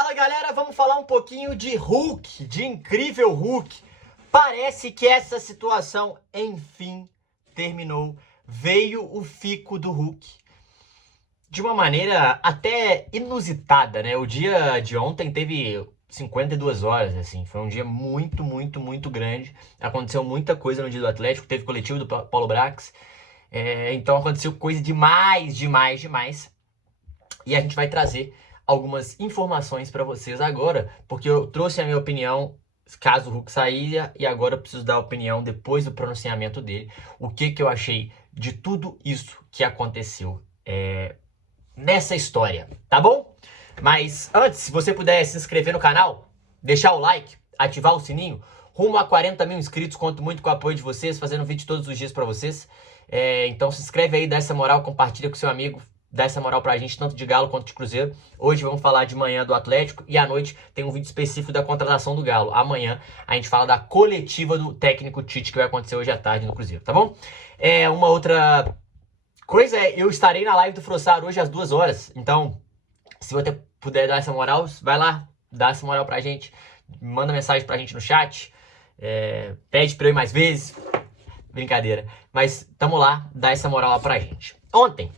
Fala galera, vamos falar um pouquinho de Hulk, de incrível Hulk. Parece que essa situação, enfim, terminou. Veio o fico do Hulk de uma maneira até inusitada, né? O dia de ontem teve 52 horas, assim. Foi um dia muito grande. Aconteceu muita coisa no dia do Atlético. Teve coletivo do Paulo Brax. Então aconteceu coisa demais. E a gente vai trazer algumas informações para vocês agora, porque eu trouxe a minha opinião caso o Hulk saia, e agora eu preciso dar a opinião depois do pronunciamento dele, o que eu achei de tudo isso que aconteceu nessa história, tá bom? Mas antes, se você puder se inscrever no canal, deixar o like, ativar o sininho, rumo a 40 mil inscritos, conto muito com o apoio de vocês, fazendo vídeo todos os dias para vocês. Então se inscreve aí, dá essa moral, compartilha com seu amigo, dá essa moral pra gente, tanto de Galo quanto de Cruzeiro. Hoje vamos falar de manhã do Atlético e à noite tem um vídeo específico da contratação do Galo. Amanhã a gente fala da coletiva do técnico Tite, que vai acontecer hoje à tarde no Cruzeiro, tá bom? Uma outra coisa eu estarei na live do Frossar hoje às 2 horas, então se você puder dar essa moral, vai lá, dá essa moral pra gente, manda mensagem pra gente no chat, pede pra eu ir mais vezes, brincadeira, mas tamo lá, dá essa moral lá pra gente. Ontem,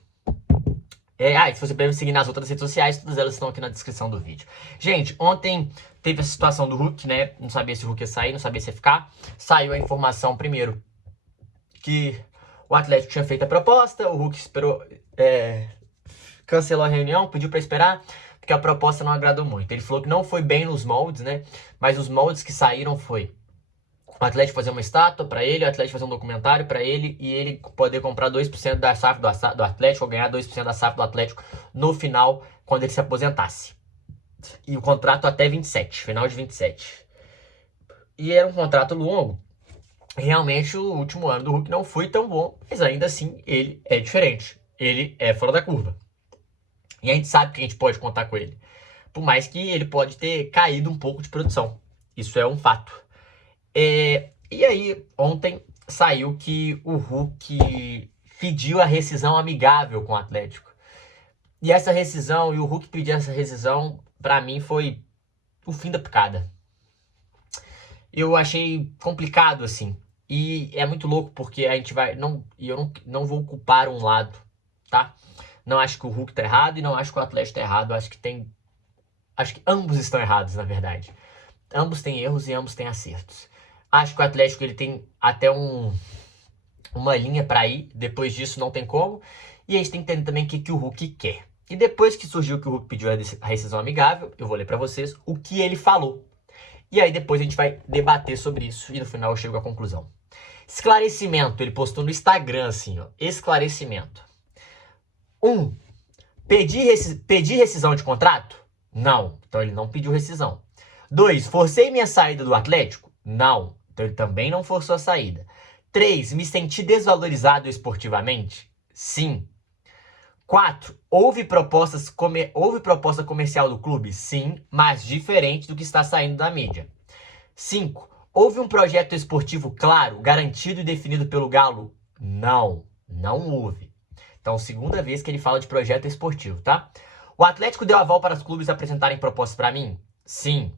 se você puder me seguir nas outras redes sociais, todas elas estão aqui na descrição do vídeo. Gente, ontem teve a situação do Hulk, né? Não sabia se o Hulk ia sair, não sabia se ia ficar. Saiu a informação primeiro que o Atlético tinha feito a proposta, o Hulk esperou, cancelou a reunião, pediu para esperar, porque a proposta não agradou muito. Ele falou que não foi bem nos moldes, né? Mas os moldes que saíram foi o Atlético fazer uma estátua para ele, o Atlético fazer um documentário para ele e ele poder comprar 2% da SAF do Atlético, ou ganhar 2% da SAF do Atlético no final, quando ele se aposentasse. E o contrato até 27, final de 27. E era um contrato longo. Realmente o último ano do Hulk não foi tão bom, mas ainda assim ele é diferente. Ele é fora da curva. E a gente sabe que a gente pode contar com ele. Por mais que ele pode ter caído um pouco de produção. Isso é um fato. E aí, ontem saiu que o Hulk pediu a rescisão amigável com o Atlético. E essa rescisão, e o Hulk pedir essa rescisão, pra mim foi o fim da picada. Eu achei complicado, assim. E é muito louco porque a gente vai... eu não vou culpar um lado, tá? Não acho que o Hulk tá errado e não acho que o Atlético tá errado. Acho que ambos estão errados, na verdade. Ambos têm erros e ambos têm acertos. Acho que o Atlético ele tem até uma linha para ir. Depois disso não tem como. E a gente tem que entender também o que o Hulk quer. E depois que surgiu que o Hulk pediu a rescisão amigável, eu vou ler para vocês o que ele falou. E aí depois a gente vai debater sobre isso e no final eu chego à conclusão. Esclarecimento. Ele postou no Instagram assim, ó. Esclarecimento. 1. Pedir rescisão de contrato? Não. Então ele não pediu rescisão. 2. Forcei minha saída do Atlético? Não. Então ele também não forçou a saída. 3. Me senti desvalorizado esportivamente? Sim. 4. Houve proposta comercial do clube? Sim, mas diferente do que está saindo da mídia. 5. Houve um projeto esportivo claro, garantido e definido pelo Galo? Não, não houve. Então, segunda vez que ele fala de projeto esportivo, tá? O Atlético deu aval para os clubes apresentarem propostas para mim? Sim.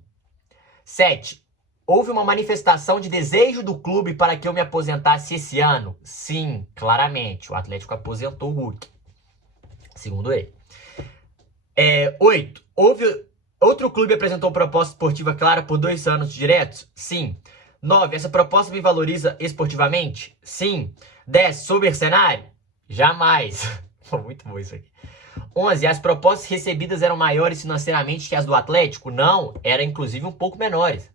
7. Houve uma manifestação de desejo do clube para que eu me aposentasse esse ano? Sim, claramente. O Atlético aposentou o Hulk. Segundo ele. 8. Outro clube apresentou proposta esportiva clara por 2 anos diretos? Sim. 9. Essa proposta me valoriza esportivamente? Sim. 10. Sou mercenário? Jamais. Muito bom isso aqui. 11. As propostas recebidas eram maiores financeiramente que as do Atlético? Não, eram inclusive um pouco menores.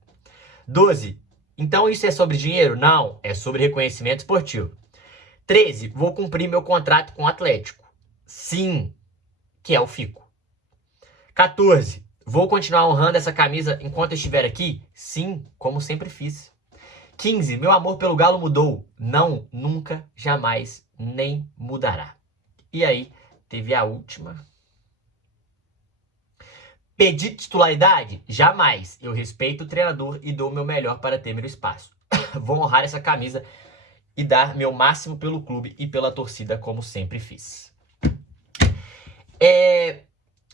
12. Então isso é sobre dinheiro? Não, é sobre reconhecimento esportivo. 13. Vou cumprir meu contrato com o Atlético? Sim, que é o fico. 14. Vou continuar honrando essa camisa enquanto eu estiver aqui? Sim, como sempre fiz. 15. Meu amor pelo Galo mudou? Não, nunca, jamais, nem mudará. E aí, teve a última. Pedir titularidade? Jamais. Eu respeito o treinador e dou o meu melhor para ter meu espaço. Vou honrar essa camisa e dar meu máximo pelo clube e pela torcida, como sempre fiz.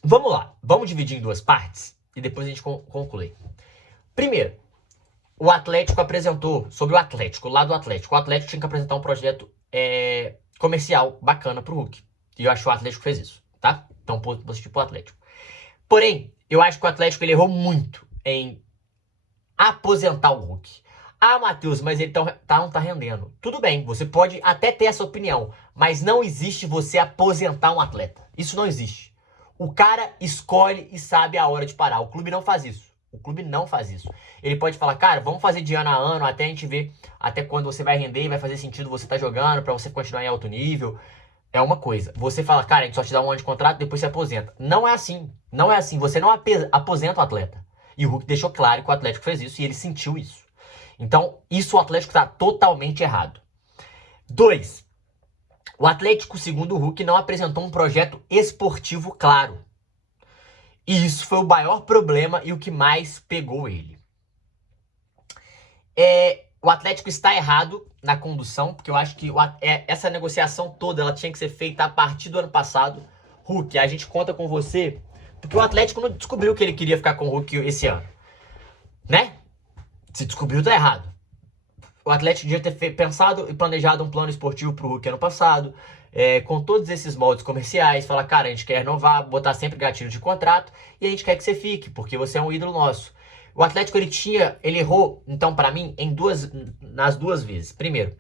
Vamos lá. Vamos dividir em 2 partes. e depois a gente conclui. Primeiro, o Atlético apresentou, sobre o Atlético, lá do Atlético, o Atlético tinha que apresentar um projeto comercial bacana pro Hulk. E eu acho que o Atlético fez isso, tá? Então, positivo pro Atlético. Porém, eu acho que o Atlético ele errou muito em aposentar o Hulk. Ah, Matheus, mas ele não tá rendendo. Tudo bem, você pode até ter essa opinião, mas não existe você aposentar um atleta. Isso não existe. O cara escolhe e sabe a hora de parar. O clube não faz isso. O clube não faz isso. Ele pode falar, cara, vamos fazer de ano a ano até a gente ver até quando você vai render e vai fazer sentido você estar jogando pra você continuar em alto nível. É uma coisa. Você fala, cara, a gente só te dá um ano de contrato, depois você aposenta. Não é assim. Não é assim. Você não aposenta o atleta. E o Hulk deixou claro que o Atlético fez isso e ele sentiu isso. Então, isso o Atlético está totalmente errado. 2. O Atlético, segundo o Hulk, não apresentou um projeto esportivo claro. E isso foi o maior problema e o que mais pegou ele. O Atlético está errado na condução, porque eu acho que essa negociação toda ela tinha que ser feita a partir do ano passado. Hulk, a gente conta com você, porque o Atlético não descobriu que ele queria ficar com o Hulk esse ano. Né? Se descobriu, tá errado. O Atlético devia ter pensado e planejado um plano esportivo pro Hulk ano passado, com todos esses moldes comerciais, falar, cara, a gente quer renovar, botar sempre gatilho de contrato, e a gente quer que você fique, porque você é um ídolo nosso. O Atlético, ele errou, então, pra mim, nas duas vezes. Primeiro,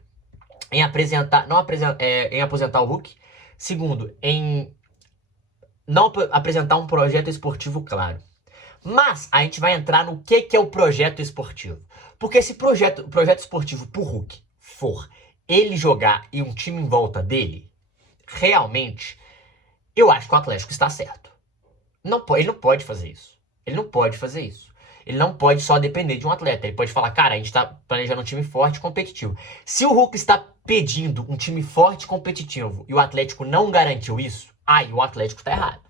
em aposentar o Hulk. Segundo, em não apresentar um projeto esportivo claro. Mas a gente vai entrar no que é o projeto esportivo. Porque se o projeto esportivo pro Hulk for ele jogar e um time em volta dele, realmente, eu acho que o Atlético está certo. Ele não pode fazer isso. Ele não pode fazer isso. Ele não pode só depender de um atleta. Ele pode falar, cara, a gente está planejando um time forte e competitivo. Se o Hulk está pedindo um time forte e competitivo e o Atlético não garantiu isso, aí o Atlético está errado.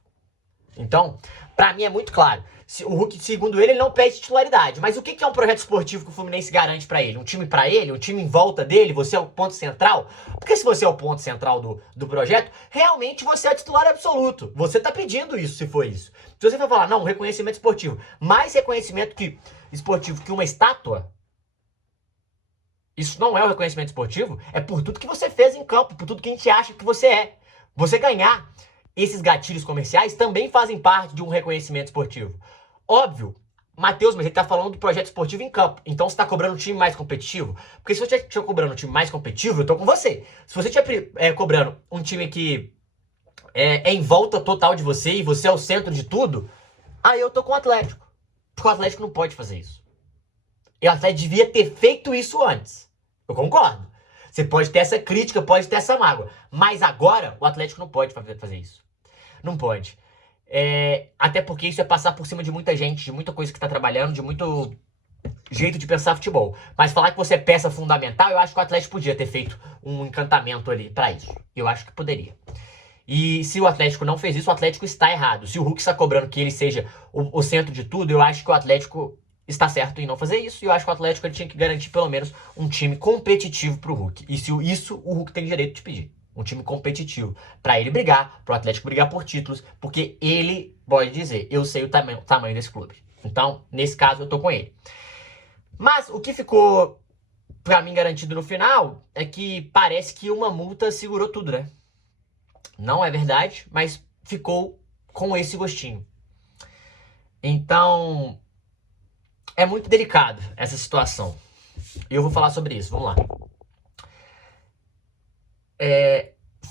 Então, pra mim é muito claro. O Hulk, segundo ele não pede titularidade. Mas o que é um projeto esportivo que o Fluminense garante pra ele? Um time pra ele? Um time em volta dele? Você é o ponto central? Porque se você é o ponto central do projeto, realmente você é titular absoluto. Você tá pedindo isso, se for isso. Se você for falar, não, reconhecimento esportivo. Mais reconhecimento esportivo que uma estátua, isso não é o reconhecimento esportivo. É por tudo que você fez em campo, por tudo que a gente acha que você é. Você ganhar esses gatilhos comerciais também fazem parte de um reconhecimento esportivo. Óbvio, Matheus, mas ele tá falando do projeto esportivo em campo. Então você tá cobrando um time mais competitivo? Porque se você estiver cobrando um time mais competitivo, eu tô com você. Se você estiver cobrando um time que é em volta total de você e você é o centro de tudo, aí eu tô com o Atlético. Porque o Atlético não pode fazer isso. E o Atlético devia ter feito isso antes. Eu concordo. Você pode ter essa crítica, pode ter essa mágoa. Mas agora, o Atlético não pode fazer isso. Não pode. Até porque isso é passar por cima de muita gente, de muita coisa que tá trabalhando, de muito jeito de pensar futebol. Mas falar que você é peça fundamental, eu acho que o Atlético podia ter feito um encantamento ali pra isso. Eu acho que poderia. E se o Atlético não fez isso, o Atlético está errado. Se o Hulk está cobrando que ele seja o centro de tudo, eu acho que o Atlético está certo em não fazer isso. E eu acho que o Atlético ele tinha que garantir pelo menos um time competitivo pro Hulk. E se isso, o Hulk tem direito de pedir. Um time competitivo. Pra ele brigar, pro Atlético brigar por títulos. Porque ele pode dizer, eu sei o tamanho desse clube. Então, nesse caso, eu tô com ele. Mas o que ficou pra mim garantido no final é que parece que uma multa segurou tudo, né? Não é verdade, mas ficou com esse gostinho. Então, é muito delicado essa situação. E eu vou falar sobre isso, vamos lá.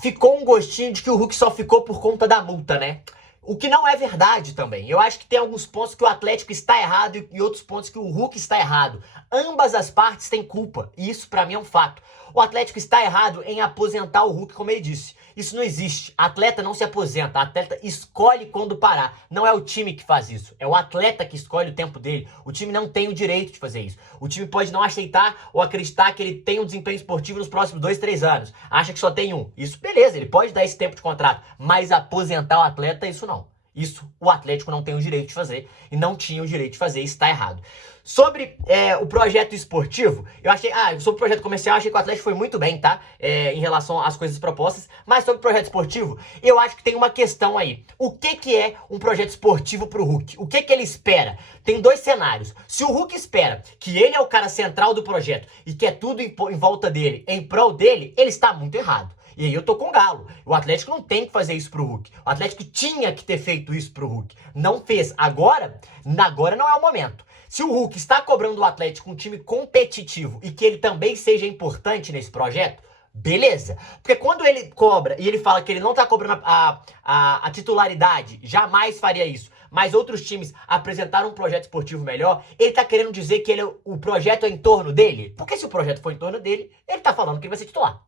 Ficou um gostinho de que o Hulk só ficou por conta da multa, né? O que não é verdade também. Eu acho que tem alguns pontos que o Atlético está errado e outros pontos que o Hulk está errado. Ambas as partes têm culpa, e isso pra mim é um fato. O Atlético está errado em aposentar o Hulk, como ele disse. Isso não existe. Atleta não se aposenta. Atleta escolhe quando parar. Não é o time que faz isso. É o atleta que escolhe o tempo dele. O time não tem o direito de fazer isso. O time pode não aceitar ou acreditar que ele tem um desempenho esportivo nos próximos 2, 3 anos. Acha que só tem um. Isso, beleza. Ele pode dar esse tempo de contrato. Mas aposentar o atleta, isso não. Isso o Atlético não tem o direito de fazer e não tinha o direito de fazer, isso está errado. Sobre o projeto esportivo, eu achei. Sobre o projeto comercial, eu achei que o Atlético foi muito bem, tá? Em relação às coisas propostas. Mas sobre o projeto esportivo, eu acho que tem uma questão aí. O que é um projeto esportivo pro Hulk? O que ele espera? Tem dois cenários. Se o Hulk espera que ele é o cara central do projeto e que é tudo em volta dele, em prol dele, ele está muito errado. E aí eu tô com o Galo. O Atlético não tem que fazer isso pro Hulk. O Atlético tinha que ter feito isso pro Hulk. Não fez. Agora não é o momento. Se o Hulk está cobrando o Atlético um time competitivo e que ele também seja importante nesse projeto, beleza. Porque quando ele cobra e ele fala que ele não tá cobrando a titularidade, jamais faria isso. Mas outros times apresentaram um projeto esportivo melhor, ele tá querendo dizer que o projeto é em torno dele? Porque se o projeto for em torno dele, ele tá falando que ele vai ser titular.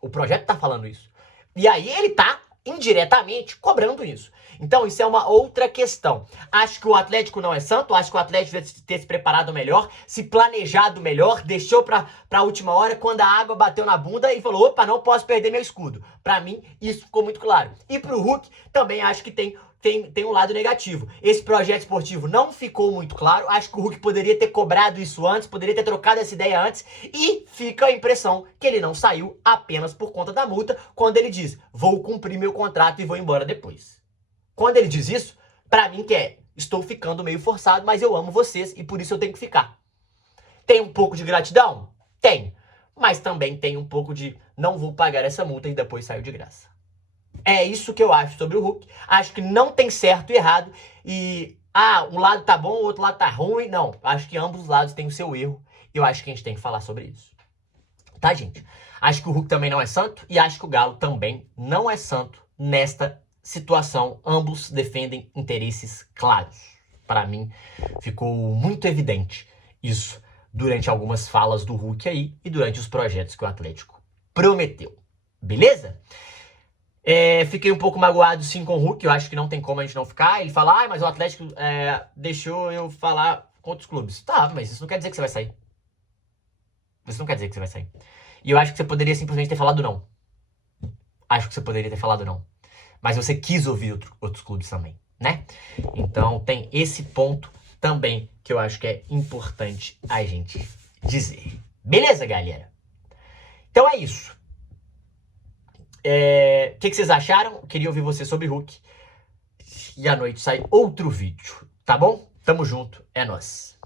O projeto tá falando isso. E aí ele tá indiretamente cobrando isso. Então isso é uma outra questão. Acho que o Atlético não é santo, acho que o Atlético deve ter se preparado melhor, se planejado melhor, deixou pra última hora, quando a água bateu na bunda e falou, opa, não posso perder meu escudo. Pra mim, isso ficou muito claro. E pro Hulk, também acho que tem um lado negativo. Esse projeto esportivo não ficou muito claro. Acho que o Hulk poderia ter cobrado isso antes, poderia ter trocado essa ideia antes. E fica a impressão que ele não saiu apenas por conta da multa, quando ele diz, vou cumprir meu contrato e vou embora depois. Quando ele diz isso, pra mim que estou ficando meio forçado, mas eu amo vocês e por isso eu tenho que ficar. Tem um pouco de gratidão? Tem. Mas também tem um pouco de, não vou pagar essa multa e depois saio de graça. É isso que eu acho sobre o Hulk. Acho que não tem certo e errado. E, um lado tá bom, o outro lado tá ruim. Não, acho que ambos os lados têm o seu erro. E eu acho que a gente tem que falar sobre isso. Tá, gente? Acho que o Hulk também não é santo. E acho que o Galo também não é santo nesta situação. Ambos defendem interesses claros. Para mim, ficou muito evidente isso durante algumas falas do Hulk aí e durante os projetos que o Atlético prometeu. Beleza? Fiquei um pouco magoado sim com o Hulk, eu acho que não tem como a gente não ficar. Ele fala, mas o Atlético deixou eu falar com outros clubes. Tá, mas isso não quer dizer que você vai sair. Isso não quer dizer que você vai sair. E eu acho que você poderia simplesmente ter falado não. Acho que você poderia ter falado não. Mas você quis ouvir outros clubes também, né? Então tem esse ponto também que eu acho que é importante a gente dizer. Beleza, galera? Então é isso. O que vocês acharam? Queria ouvir você sobre Hulk. E à noite sai outro vídeo, tá bom? Tamo junto, é nóis.